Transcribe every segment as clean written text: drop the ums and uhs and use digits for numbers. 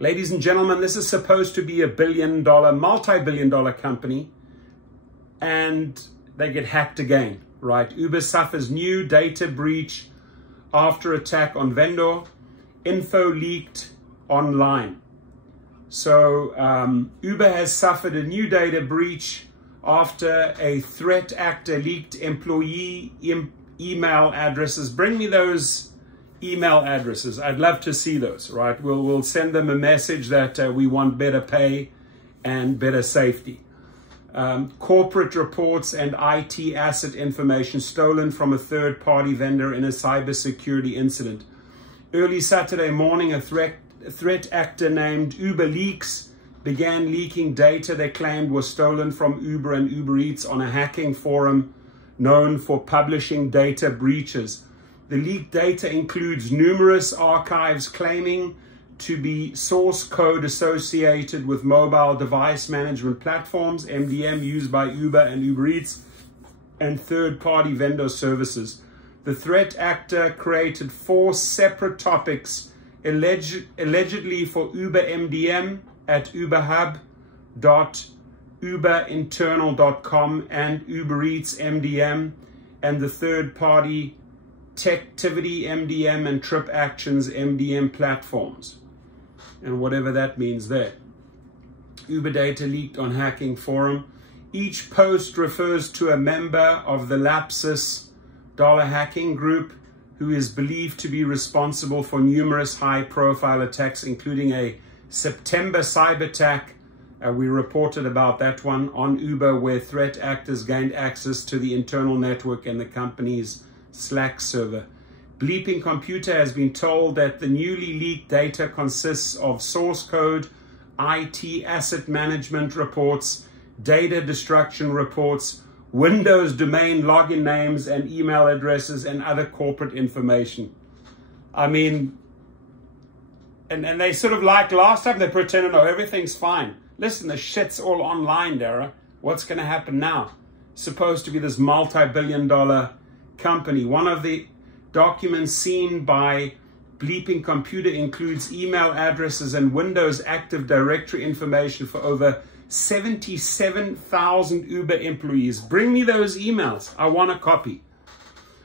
Ladies and gentlemen, this is supposed to be a billion-dollar, multi-billion-dollar company, and they get hacked again, right? Uber suffers new data breach after attack on vendor. Info leaked online. So Uber has suffered a new data breach after a threat actor leaked employee email addresses. Bring me those email addresses. I'd love to see those, right? We'll send them a message that we want better pay and better safety. Corporate reports and IT asset information stolen from a third-party vendor in a cybersecurity incident. Early Saturday morning, a threat actor named Uber Leaks began leaking data they claimed was stolen from Uber and Uber Eats on a hacking forum known for publishing data breaches. The leaked data includes numerous archives claiming to be source code associated with mobile device management platforms, MDM, used by Uber and Uber Eats, and third-party vendor services. The threat actor created 4 separate topics allegedly for Uber MDM at uberhub.uberinternal.com and Uber Eats MDM, and the third-party Deactivated MDM and Trip Actions MDM platforms, and whatever that means there. Uber data leaked on hacking forum. Each post refers to a member of the Lapsus dollar hacking group who is believed to be responsible for numerous high-profile attacks, including a September cyber attack. We reported about that one on Uber, where threat actors gained access to the internal network and the company's Slack server. Bleeping Computer has been told that the newly leaked data consists of source code, IT asset management reports, data destruction reports, Windows domain login names and email addresses, and other corporate information. I mean, and they sort of, like last time, they pretended, oh, everything's fine. Listen, the shit's all online, Dara. What's going to happen now? Supposed to be this multi-billion-dollar company. One of the documents seen by Bleeping Computer includes email addresses and Windows Active Directory information for over 77,000 Uber employees. Bring me those emails. I want a copy.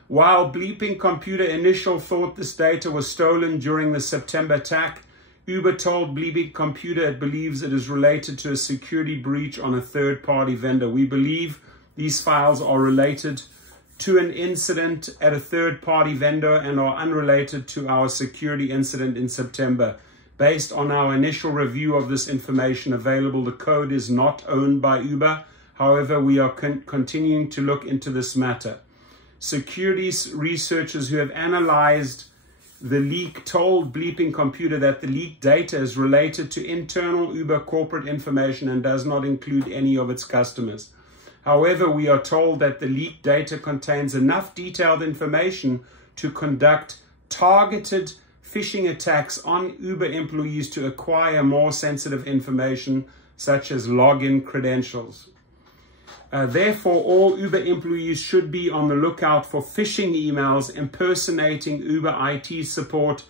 While Bleeping Computer initially thought this data was stolen during the September attack, Uber told Bleeping Computer it believes it is related to a security breach on a third-party vendor. We believe these files are related to an incident at a third-party vendor and are unrelated to our security incident in September. Based on our initial review of this information available, the code is not owned by Uber. However, we are continuing to look into this matter. Security researchers who have analyzed the leak told Bleeping Computer that the leaked data is related to internal Uber corporate information and does not include any of its customers. However, we are told that the leaked data contains enough detailed information to conduct targeted phishing attacks on Uber employees to acquire more sensitive information, such as login credentials. Therefore, all Uber employees should be on the lookout for phishing emails impersonating Uber IT support,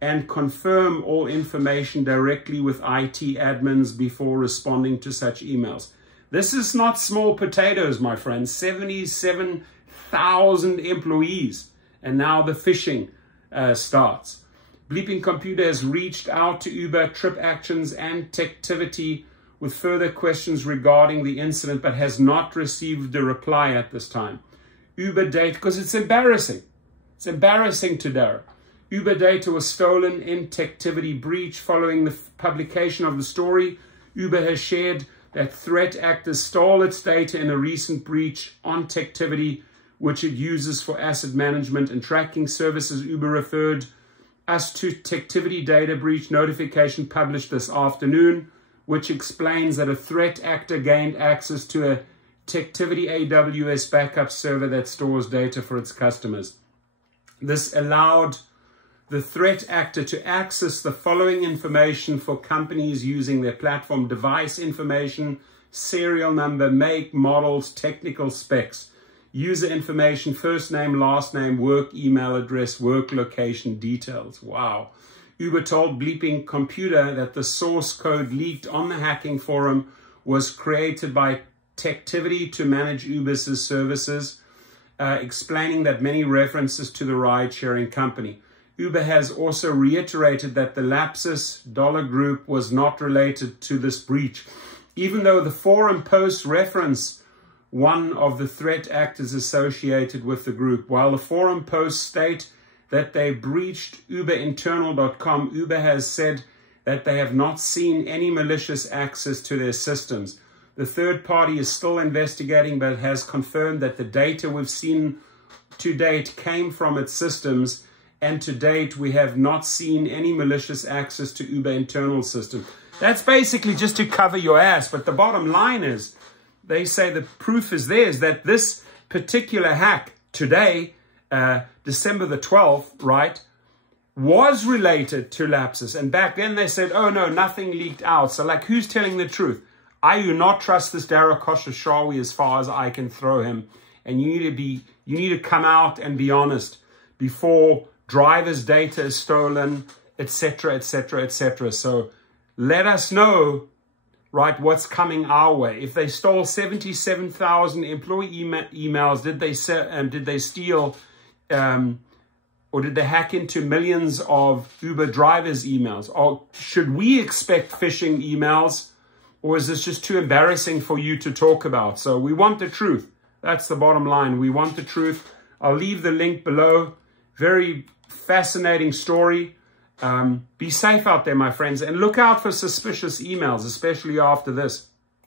and confirm all information directly with IT admins before responding to such emails. This is not small potatoes, my friends. 77,000 employees. And now the phishing starts. Bleeping Computer has reached out to Uber, Trip Actions, and Deactivated with further questions regarding the incident, but has not received a reply at this time. Uber data, because it's embarrassing. It's embarrassing to Dara. Uber data was stolen in Deactivated breach. Following the publication of the story, Uber has shared that threat actors stole its data in a recent breach on Deactivated, which it uses for asset management and tracking services. Uber referred us to Deactivated data breach notification published this afternoon, which explains that a threat actor gained access to a Deactivated AWS backup server that stores data for its customers. This allowed the threat actor to access the following information for companies using their platform: device information, serial number, make, models, technical specs, user information, first name, last name, work email address, work location details. Wow. Uber told Bleeping Computer that the source code leaked on the hacking forum was created by Deactivated to manage Uber's services, explaining that many references to the ride-sharing company. Uber has also reiterated that the Lapsus dollar group was not related to this breach, even though the forum posts reference one of the threat actors associated with the group. While the forum posts state that they breached uberinternal.com, Uber has said that they have not seen any malicious access to their systems. The third party is still investigating, but has confirmed that the data we've seen to date came from its systems, and to date we have not seen any malicious access to Uber internal system. That's basically just to cover your ass, but the bottom line is, they say the proof is there, is that this particular hack today, December the 12th, right, was related to Lapsus. And back then they said, oh no, nothing leaked out. So like, who's telling the truth? I do not trust this Dara Khosrowshahi as far as I can throw him. And you need to come out and be honest before drivers' data is stolen, etc., etc., etc. So let us know, right, what's coming our way. If they stole 77,000 employee emails, did they steal or did they hack into millions of Uber drivers' emails? Or should we expect phishing emails? Or is this just too embarrassing for you to talk about? So we want the truth. That's the bottom line. We want the truth. I'll leave the link below. Very fascinating story. Be safe out there, my friends. And look out for suspicious emails, especially after this.